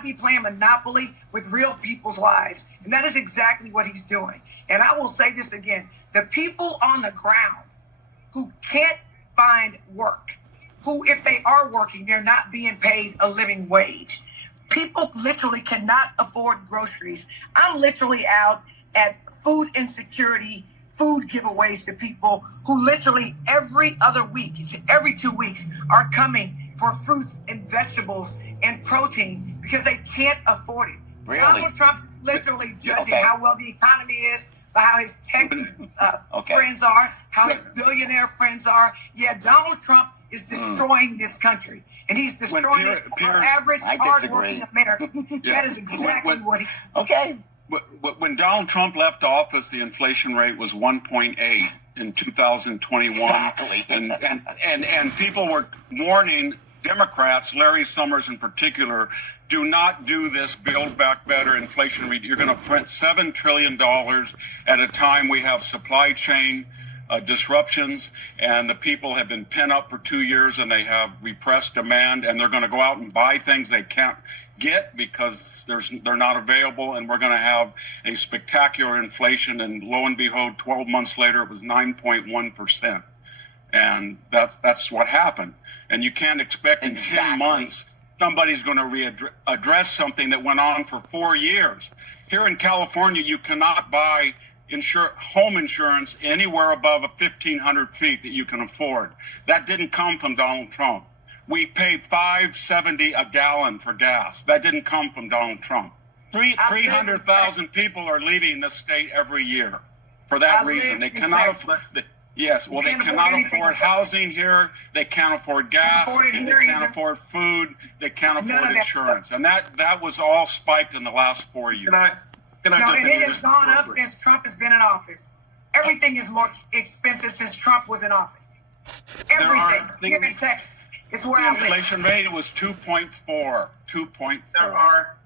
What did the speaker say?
be playing Monopoly with real people's lives. And that is exactly what he's doing. And I will say this again, the people on the ground who can't find work, who, if they are working, they're not being paid a living wage. People literally cannot afford groceries. I'm literally out at food insecurity, food giveaways to people who literally every other week, every 2 weeks, are coming for fruits and vegetables and protein because they can't afford it. Really? Donald Trump is literally judging how well the economy is by how his tech friends are, how his billionaire friends are. Yeah, Donald Trump is destroying this country, and he's destroying our average, hardworking American. That is exactly what he... Okay. When Donald Trump left office, the inflation rate was 1.8 in 2021. Exactly. And people were warning Democrats, Larry Summers in particular, do not do this Build Back Better inflation rate. You're going to print $7 trillion at a time we have supply chain disruptions, and the people have been pent up for 2 years, and they have repressed demand, and they're going to go out and buy things they can't get because they're not available, and we're going to have a spectacular inflation. And lo and behold, 12 months later, it was 9.1%, and that's what happened. And you can't expect in 10 months somebody's going to address something that went on for 4 years. Here in California, you cannot buy home insurance anywhere above 1,500 feet that you can afford. That didn't come from Donald Trump. We pay $5.70 a gallon for gas. That didn't come from Donald Trump. 300,000 people are leaving the state every year for that reason. They cannot afford. Yes, well, they cannot afford housing here. They can't afford gas. They can't afford food. They can't afford insurance. And that was all spiked in the last 4 years. And it has gone up since Trump has been in office. Everything is more expensive since Trump was in office. Everything. Here in Texas. It's where I live. The inflation rate was 2.4. 2.4. There are